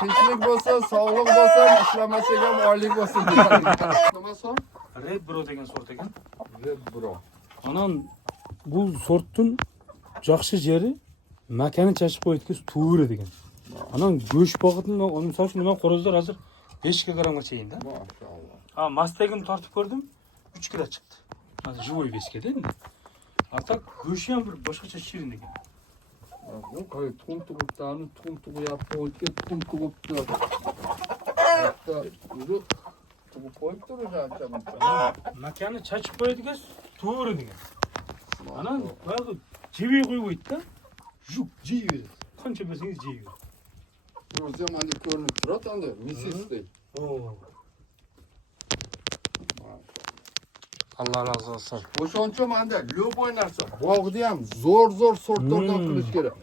tinchlik bo'lsa, sog'lik bo'lsa, ishlamasak ham oylik bo'lsin degan. Nima sort? Red Bro degan sort ekan. Red Bro. Anan bu sortun yaxshi jeri makani chachib qo'yadigan to'g'ri degan. Anan go'sht bag'itini, misol uchun men qo'razlar hozir 5 kilogramga cheyinda. Maşallah. Ha, mastagini tortib ko'rdim, 3 kilo chiqdi. Hozir живой весga endi. A tak go'shti ham bir boshqacha shirin ekan. Bu qo'y tuxum tug'ibdani, tuxum tug'yapti, tuxum tug'ibdi. Hatta o'zi tug'ib qo'yib turadi Makani chachib qo'yadigan to'g'ri degan. Ana ba'zi jiviy qo'yib qo'ydi-da. Juk, jivi. Qancha bersangiz jiviy. O'zi ham anda ko'rinib turadi endi, misisdek. Allah razı olsun. O'shancha menda lo'boy narsa. Bog'da ham zo'r sortlardan qilish kerak.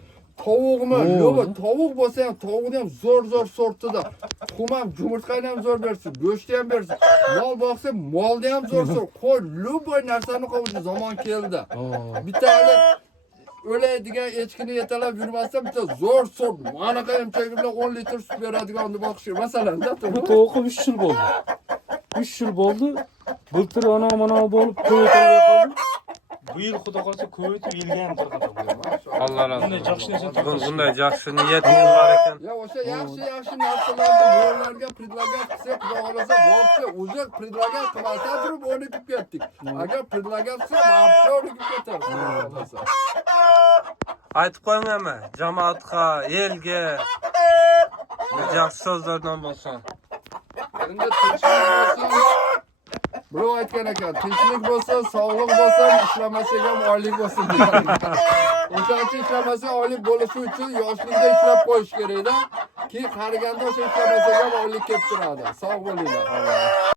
Tovuqmi, lo'boy, tovuq bo'lsa ham tovuqni ham zo'r sortida. Tuxum ham, yumurtani ham zo'r bersin, go'shtni ham bersin. Mol boqsa, molni ham zo'r. Qo'y lo'boy narsani qo'yish zamon keldi. Bittali o'laydigan echkini yetalab yurmasdan bitta zo'r sort, manaqa emchagi bilan 10 litr sut beradiganni boqish. Masalan-da, Bu tovuqqa 3 yil bo'ldi. 3 yil bo'ldi. Bultur ana bo'lib ko'yitib qoldi. Bu yil xudo qolsa ko'yitib yilga ham turadi. Allah razı Bunday yaxshi narsa olsun. Bunday yaxshi niyatiniz var ekan. Ya o'sha yaxshi narsalarni yo'llarga predlagan qilsak, xudo xolasa, bo'pti, o'zi predlagan qilmasa turib o'nikib ketdik. Agar predlagan qilsa, bo'pti, o'nikib ketamiz. Aytib qo'ying ama jamoatga, elga yaxshi so'zlardan bo'lsa. Endi tinchlik bo'lsa, birov aytgan ekan, tinchlik bo'lsa, sog'lik bo'lsa, ishlamasak ham oylik bo'lsin degan. O'shancha ishlamasa oylik bo'lishi uchun yoshlikda ishlab qo'yish kerak-da. Keyin qariganda o'sha ishlamasak ham oylik kelib turadi. Sog' bo'linglar.